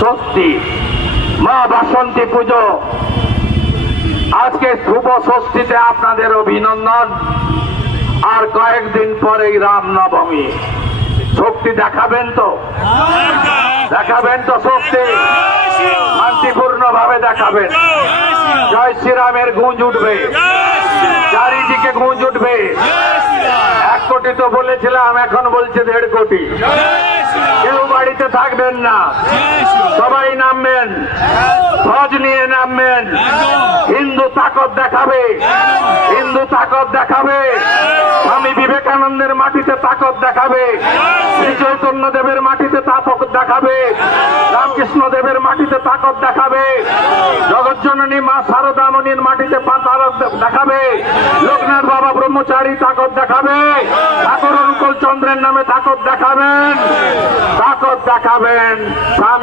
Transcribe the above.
ষষ্ঠী মা বাসন্তী পুজো। আজকে শুভ ষষ্ঠীতে আপনাদের অভিনন্দন। আর কয়েকদিন পরেই রামনবমী। শক্তি দেখাবেন তো? দেখাবেন তো শক্তি? শান্তিপূর্ণ ভাবে দেখাবেন। জয় শ্রীরামের গুঞ্জ উঠবে, চারিদিকে গুঞ্জ উঠবে। 1 কোটি তো বলেছিলাম, এখন বলছে 1.5 কোটি। কেউ বাড়িতে থাকবেন না, সবাই নামবেন, ধ্বজ নিয়ে নামবেন। হিন্দু তাকত দেখাবে, হিন্দু তাকত দেখাবে। স্বামী বিবেকানন্দের মাটিতে তাকত দেখাবে, শ্রী চৈতন্য দেবের মাটিতে তাকত দেখাবে, রামকৃষ্ণ দেবের মাটিতে তাকত দেখাবে, জগজ্জননী মা শারদামণির মাটিতে তাকত দেখাবে, লোকনাথ বাবা ব্রহ্মচারী তাকত দেখাবে, ঠাকুর অনুকূল চন্দ্রের নামে তাকত দেখাবেন, তাকত দেখাবেন। স্বামী